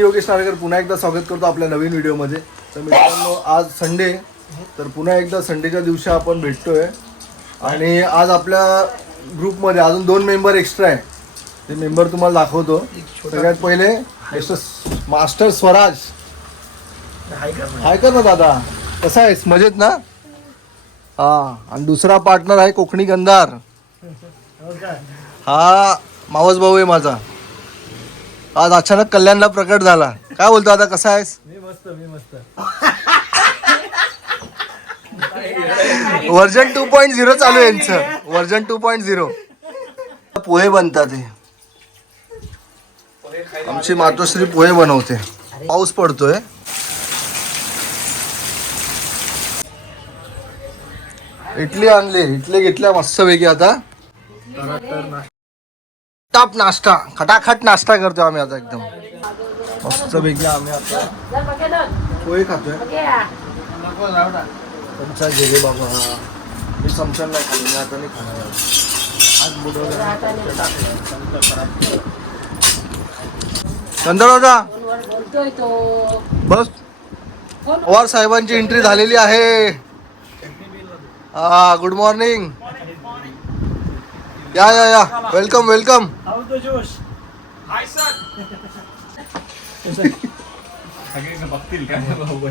योगेश नारेकर पुन्हा एकदा स्वागत करतो आपल्या नवीन व्हिडिओमध्ये. तर मित्रांनो आज संडे तर पुन्हा एकदा संडेच्या दिवशी आपण भेटतोय. आणि आज आपल्या ग्रुपमध्ये अजून दोन मेंबर एक्स्ट्रा आहे. ते मेंबर तुम्हाला दाखवतो. सगळ्यात पहिले मिस्टर मास्टर स्वराज. हाय कर ना. दादा. कसा आहेस? मजेत ना? हा. आणि दुसरा पार्टनर आहे कोकणी गंधार. हा मावस भाऊ आहे माझा. आज अचानक कल्याणला प्रकट झाला. काय बोलतो आता कसा आहेस? मी मस्त मी मस्त. व्हर्जन टू पॉईंट झिरो चालू आहे यांचं. Version two point zero. Pohe बनतात हे. आमची मातोश्री पोहे बनवते. पाऊस पडतोय. इडली आणली इडली घेतल्या मस्त पैकी आता. टॉप नाश्ता खटाखट नाश्ता करतो आम्ही आता एकदम. मस्त पैकी आम्ही आता पोहे खातोय. चमचा गेले बाबा मी चमचा नाही खाल्ले मी आता नाही खाणार. आज बुडवलं बोलतोय तो बस. पवार साहेबांची एंट्री झालेली आहे. गुड मॉर्निंग या या या. वेलकम वेलकम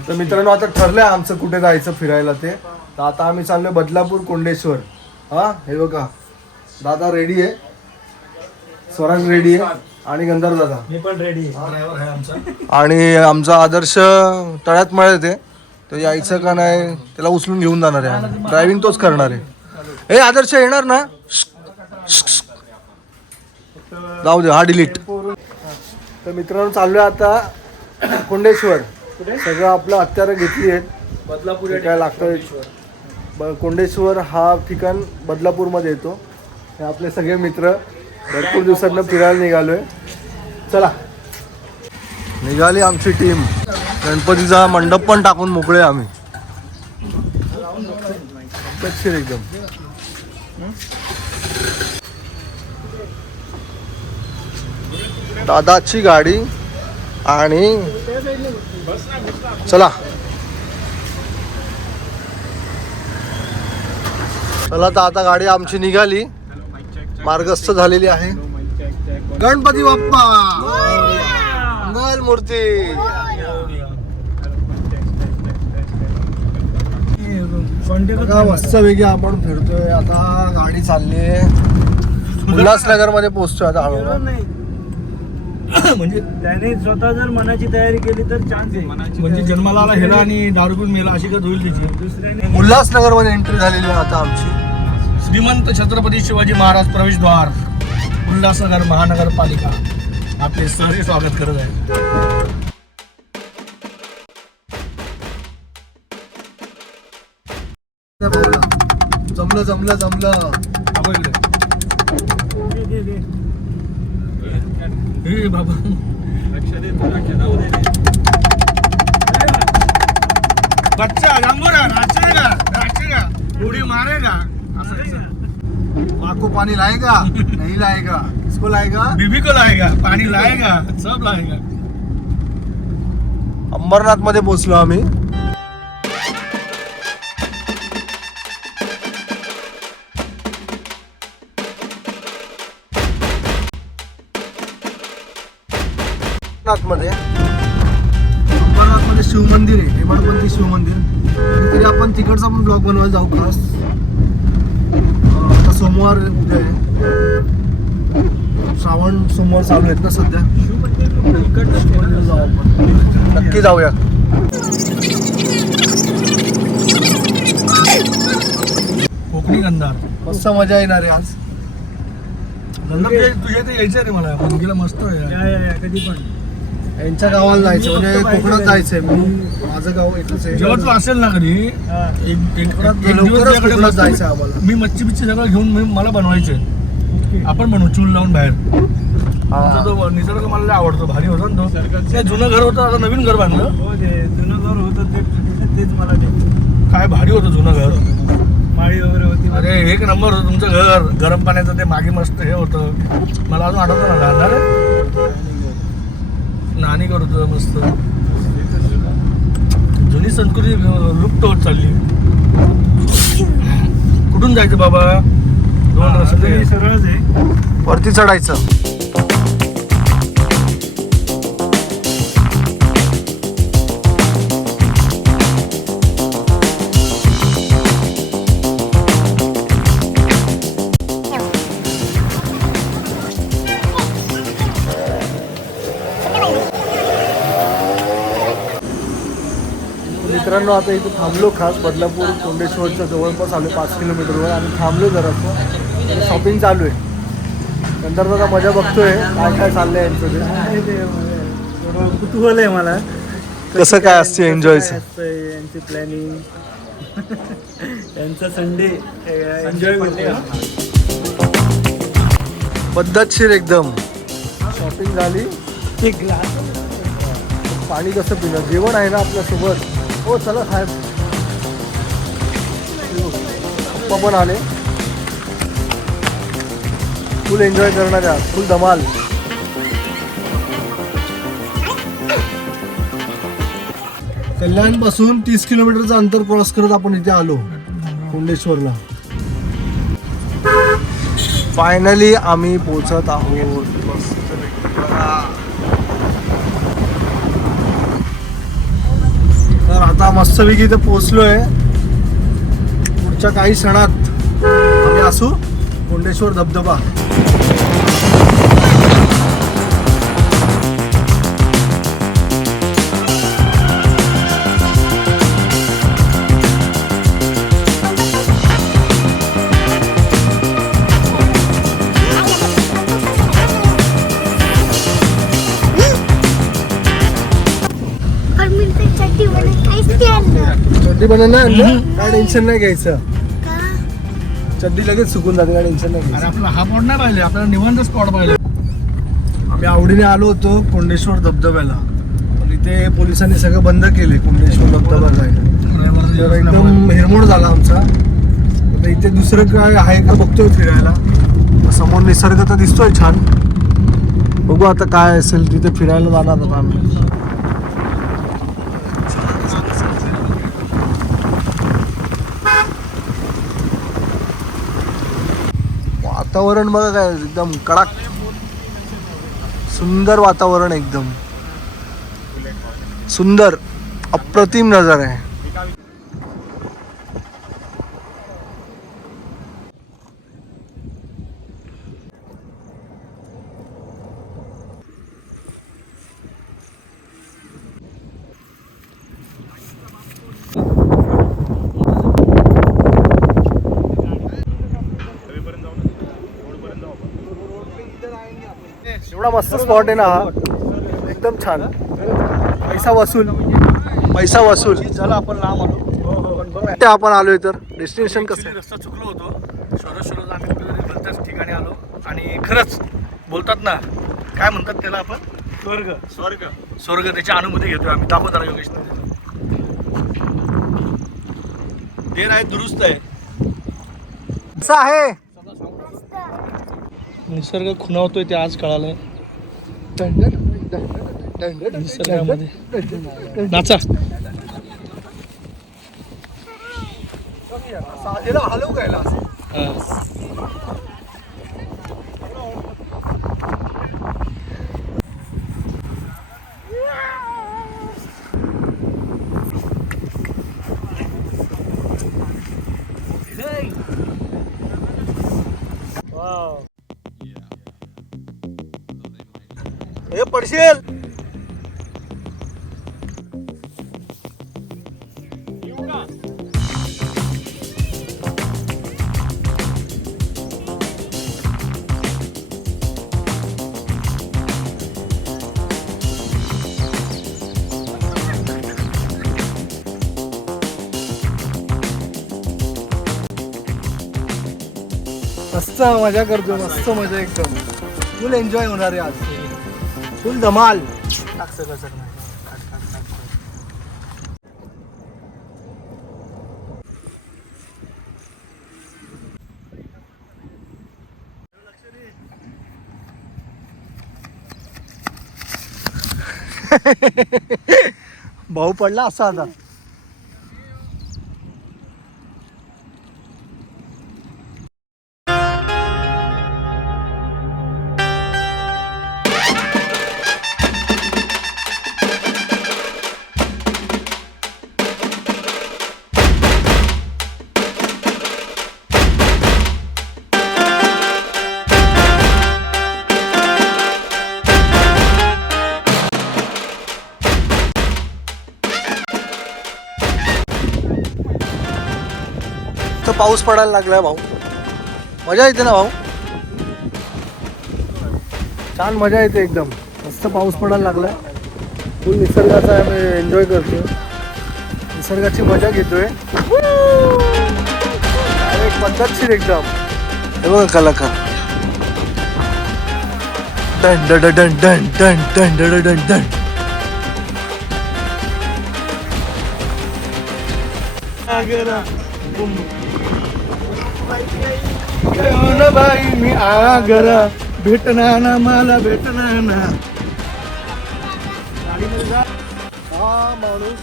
तर मित्रांनो आता ठरलंय आमचं कुठे जायचं फिरायला ते. तर आता आम्ही चाललोय बदलापूर कोंडेश्वर. हा हे बघा. दादा रेडी आहे? स्वराज रेडी आहे? आणि गंधर्व दादा? मी पण रेडी ड्रायव्हर आहे आमचा. आणि आमचा आदर्श तळ्यात मळ्यात आहे तो यायचं का नाही त्याला उचलून घेऊन जाणार आहे ड्रायव्हिंग तोच करणार आहे. ए आदर्श येणार ना? जाऊ दे हा डिलीट तर मित्रांनो चाललोय आता कोंडेश्वर. सगळं आपलं हत्यारं घेतली आहेत. बदलापूर काय लागतं ब- कोंडेश्वर हा ठिकाण बदलापूरमध्ये येतो. हे आपले सगळे मित्र भरपूर दिवसातनं फिरायला निघालोय. चला. निघाली आमची टीम गणपतीचा मंडप पण टाकून मोकळे आम्ही. एकदम. दादाची गाडी आणि चला. चला तर आता गाडी आमची निघाली. मार्गस्थ झालेली आहे. गणपती बाप्पा! मंगल मूर्ती मस्त वेगळी आपण फिरतोय. आता गाडी चालली आहे. उल्हासनगरमध्ये पोहोचतोय आता हळूहळू. म्हणजे त्याने स्वतः जर मनाची तयारी केली तर चान्स आहे. म्हणजे जन्माला आला हेला आणि दारू पिऊन मेला अशी गत होईल दुसऱ्याने उल्हासनगरमध्ये एंट्री झालेली आहे आता आमची. श्रीमंत छत्रपती शिवाजी महाराज प्रवेशद्वार उल्हासनगर महानगरपालिका. आपले सहर्ष स्वागत करत आहे. जमलं जमलं जमलं. बाबा इकडे हे बाबा. बच्चा जंबूरा नाचेगा नाचेगा उडी मारेगा. आपको पानी लाएगा नहीं लाएगा किसको लाएगा बीबी को लाएगा पानी लाएगा सब लाएगा अंबरनाथमध्ये पोहोचलो आम्ही. मध्ये मध्ये शिवमंदिर आहे हेमाडपंथी शिवमंदिर तरी आपण तिकडचा पण ब्लॉग बनवायला जाऊ खास आता सोमवार उद्या आहे. श्रावण सोमवार चालू आहेत ना सध्या. शिवमंदिर जाऊ आपण नक्की जाऊया. कोकणी गंधार. मस्त मजा येणार आहे आज. गंधार तुझ्या ते यायचं रे मला. मुलगीला मस्त आहे कधी पण. यांच्या गावाला जायचं म्हणजे कोकणात जायचंय मी माझं गाव इथलंच आहे. जेव्हा तू असेल ना कधी एक- एक- एक लवकरात दिवस लवकरच तुझ्याकडे कोकणात मस्त- जायचं आम्हाला. मी मच्छी बिच्छी सगळं घेऊन मी- मला बनवायचे आपण बनवू चूल लावून बाहेर. आमचा तो निसर्ग मला लय आवडतो भारी होता ना तो. ते जुनं घर होतं आता नवीन घर बांधलं. हो ते जुनं घर होतं ते तेच मला ते काय भारी होतं जुनं घर. माळी वगैरे होती. अरे एक नंबर होतं तुमचं घर. गरम पाण्याचं ते मागे मस्त हे होतं. मला अजून आठवतं ना लहान नाणी करतो मस्त. जुनी संस्कृती लुप्त होत चालली. कुठून जायचं बाबा? दोन रस्ते. सरळच आहे. वरती चढायचं. मित्रांनो आता इथं थांबलो खास बदलापूर कोंडेश्वरच्या जवळपास आलो पाच किलोमीटरवर आणि थांबलो जरासं. शॉपिंग चालू आहे. नंतर जरा मजा बघतोय. काय काय चाललंय यांचं कुतूहल आहे मला. कसं काय असते एन्जॉयचं यांची प्लॅनिंग यांचा संडे एन्जॉय करतो पद्धतशीर एकदम. शॉपिंग झाली. एक ग्लास पाणी कसं पिणं जेवण आहे ना आपल्यासोबत. हो चला साहेब. पप्पा पण आले. फुल एन्जॉय करणाऱ्या फुल धमाल. कल्याणपासून तीस किलोमीटरचं अंतर क्रॉस करत आपण इथे आलो कुंडेश्वरला. फायनली आम्ही पोहोचत आहोत तर आता मस्तपैकी इथे पोहोचलोय. पुढच्या काही क्षणात आम्ही असू. कोंडेश्वर धबधबा. चड्डी बनवून नाही आणलं काय टेन्शन नाही घ्यायचं. का? चड्डी लगेच सुकून जाते काय टेन्शन नाही अरे आपला हा पॉट नाही पाहिजे आपल्याला निवांत स्पॉट पाहिजे आम्ही आवडीने आलो होतो कोंडेश्वर धबधब्याला. पण इथे पोलिसांनी सगळं बंद केले कोंडेश्वर धबधबा जायला. तर एकदम हिरमोड झाला आमचा. आता इथे दुसरं काय आहे का बघतोय फिरायला. समोर निसर्ग तर दिसतोय छान. बघू आता काय असेल तिथे फिरायला जाणार आता आम्ही. वातावरण बघा काय एकदम कडक. सुंदर वातावरण एकदम. सुंदर अप्रतिम नजर आहे एवढा मस्त स्पॉट आहे ना हा. एकदम छान. पैसा वसूल. पैसा वसूल. झालं आपण लांब आलो. ते आपण आलोय तर. डेस्टिनेशन कसं रस्ता चुकलो होतो. शोधत शोधत आम्ही कुठेतरी ठिकाणी आलो. आणि खरंच बोलतात ना काय म्हणतात त्याला आपण? स्वर्ग. स्वर्ग. स्वर्ग त्याची अनुभूती घेतोय आम्ही. दाखवत आला योगेश. देर आहे दुरुस्त आहे. कसं आहे. निसर्ग खुणावतोय ते आज कळालंय. निसर्गामध्ये नाचा याला मस्त मजा करतो मस्त मजा एकदम. फुल एन्जॉय होणार आहे आज. फुल धमाल. भाऊ पडला असा आता. मस्त पाऊस पडायला लागलाय भाऊ मजा येते ना भाऊ छान मजा येते एकदम मस्त पाऊस पडायला लागलाय फुल निसर्गाचा आम्ही एन्जॉय करतोय निसर्गाची मजा घेतोय एक पद्धतशीर एकदम हे बघा कलाकार done done done done done done done done done ना बाई मी आगरा? भेटणार ना मला भेटणार ना. हा माणूस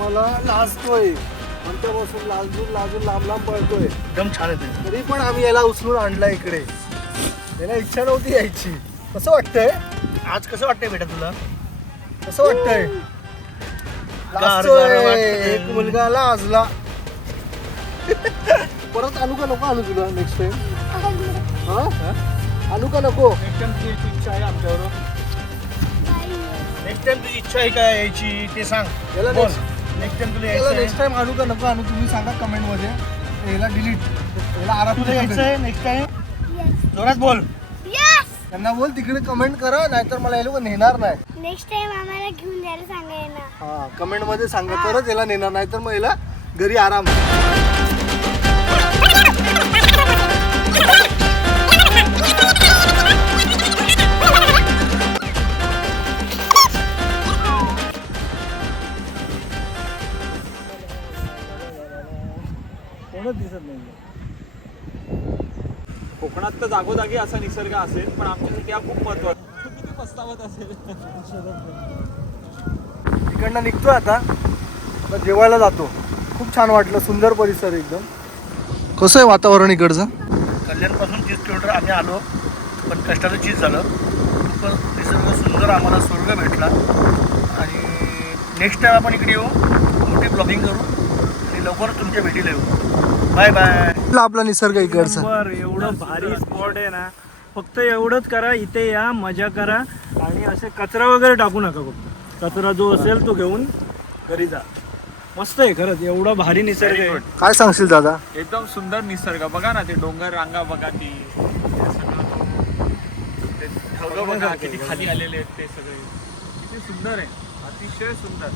मला लाजतोय. म्हणत्यापासून लाजून लाजून लांब लांब पळतोय. एकदम छान येते तरी पण आम्ही याला उचलून आणला इकडे. त्याला इच्छा नव्हती यायची. कसं वाटतंय? आज कसं वाटतंय बेटा तुला? कसं लाजतोय. वाटतंय. एक मुलगा लाजला. परत आणू का नको आणू तुला नेक्स्ट टाइम हा? आणू का नको? नेक्स्ट टाइम तुझी इच्छा आहे आमच्यावर नेक्स्ट टाइम तुझी इच्छा आहे का यायची ते सांग. याला बोल. नेक्स्ट टाइम तुला यायचं नेक्स्ट टाइम आणू का नको आणू तुम्ही सांगा कमेंटमध्ये. याला डिलीट याला आराम तुला यायचं आहे नेक्स्ट टाइम जोरात बोल. यस त्यांना बोल तिकडे कमेंट करा नाहीतर मला हे लोक नेणार नाही. नेक्स्ट टाइम आम्हाला घेऊन जायला सांगा ना हा कमेंटमध्ये सांगा तरच याला नेणार नाही तर मग याला घरी आराम. जागोजागी असा निसर्ग असेल पण आमच्यासाठी हा खूप महत्त्वाचा. किती पस्तावत असेल इकडनं निघतो आता. आता जेवायला जातो. खूप छान वाटलं सुंदर परिसर एकदम. कसं आहे वातावरण इकडचं? कल्याणपासून तीस किलोमीटर आम्ही आलो पण कष्टाचं चीज झालं. खूप निसर्ग सुंदर आम्हाला स्वर्ग भेटला. आणि नेक्स्ट टाइम आपण इकडे येऊ मोठी ब्लॉगिंग करू. आणि लवकरच तुमच्या भेटीला येऊ. बाय बाय आपला निसर्ग इकडचा. एवढं भारी स्पॉट आहे ना. फक्त एवढंच करा इथे या मजा करा. आणि असे कचरा वगैरे टाकू नका फक्त. कचरा जो असेल तो घेऊन घरी जा. मस्त आहे खरंच एवढा भारी निसर्ग आहे. काय सांगशील दादा? एकदम सुंदर निसर्ग. बघा ना ते डोंगर रांगा बघा ती. ते सगळं तो- ते ढग बघा किती खाली आलेले आहेत ते सगळे. किती सुंदर आहे. अतिशय सुंदर.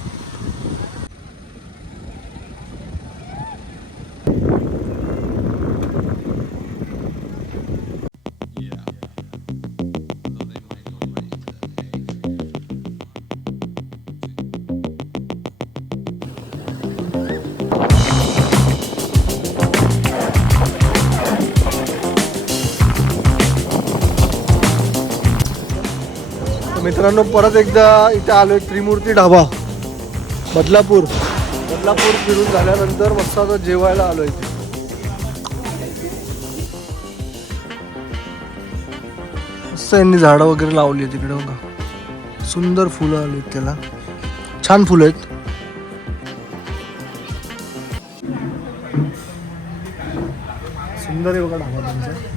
मित्रांनो परत एकदा इथे आलोय त्रिमूर्ती ढाबा बदलापूर. बदलापूर फिरून झाल्यानंतर मस्त आता जेवायला आलो इथे. मस्त यांनी झाडं वगैरे लावली तिकडे बघा. सुंदर फुलं आली आहेत त्याला. छान फुलं आहेत. सुंदर आहे बघा ढाबा त्यांचा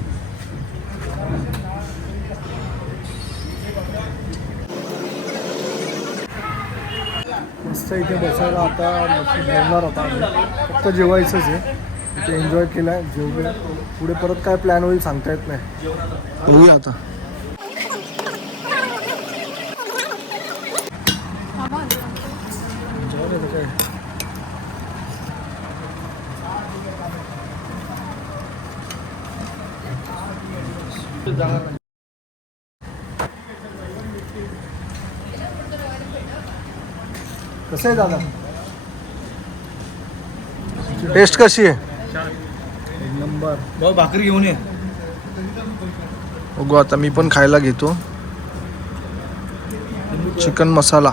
मस्त इथे बसायला आता जेवणार आता फक्त जेवायचंच आहे. इथे एन्जॉय केलाय जेवलो पुढे परत काय प्लॅन होईल सांगता येत नाही. बघूया आता जेवण आहे का काय? कसं आहे दादा. टेस्ट कशी आहे? नंबर भाकरी घेऊन ये. बघू आता मी पण खायला घेतो. चिकन मसाला.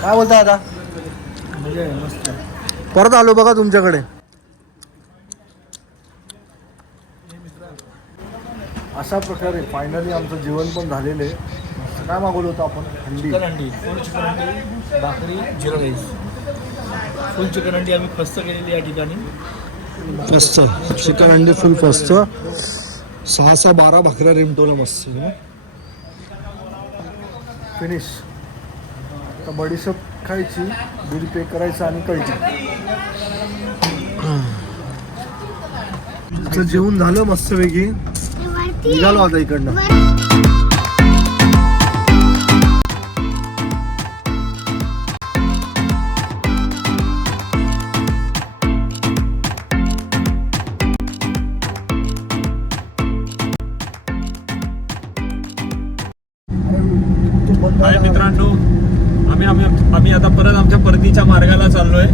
काय बोलता आता परत आलो बघा तुमच्याकडे. अशा प्रकारे फायनली आमचं जेवण पण झालेलं आहे. काय मागवलं होतं आपण? चिकन अंडी फुल चिकन अंडी भाकरी जिरा राईस. फुल चिकन अंडी आम्ही फस्त केलेली या ठिकाणी. फस्त. चिकन अंडी फुल फस्त. सहा सहा बारा भाकऱ्या रिमटोला मस्त. फिनिश आता बडीशेप खायची बिल पे करायचं आणि कळची. जेवण झालं मस्तपैकी. वरती निघालो आता इकडनं. हाय मित्रांनो आम्ही आम्ही आम्ही आता परत आमच्या परतीच्या मार्गाला चाललोय.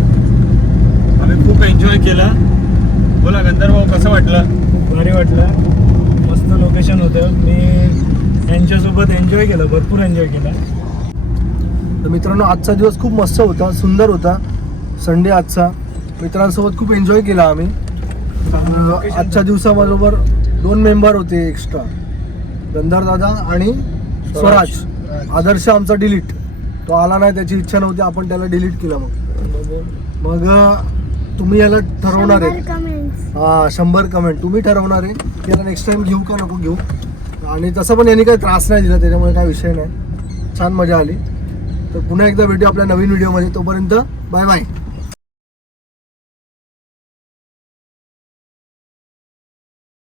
आम्ही खूप एन्जॉय केला. बोला गंधर्व कसं वाटलं? खूप भारी वाटलं. लोकेशन होतं. मी यांच्यासोबत एन्जॉय केलं भरपूर एन्जॉय केला. तर मित्रांनो आजचा दिवस खूप मस्त होता सुंदर होता. संडे आजचा. मित्रांसोबत खूप एन्जॉय केला आम्ही. आजच्या दिवसाबरोबर दोन मेंबर होते एक्स्ट्रा गंधार दादा आणि स्वराज. आदर्श आमचा डिलीट तो आला नाही त्याची इच्छा नव्हती आपण त्याला डिलीट केला मग. मग तुम्ही याला ठरवणार आहे. शंभर शंभर कमेंट तुम्ही ठरवणार आहे. की याला नेक्स्ट टाईम घेऊ का नको घेऊ. आणि तसं पण यांनी काही त्रास नाही दिला त्याच्यामुळे काय विषय नाही. छान मजा आली. तर पुन्हा एकदा भेटू आपल्या नवीन व्हिडिओमध्ये तोपर्यंत बाय बाय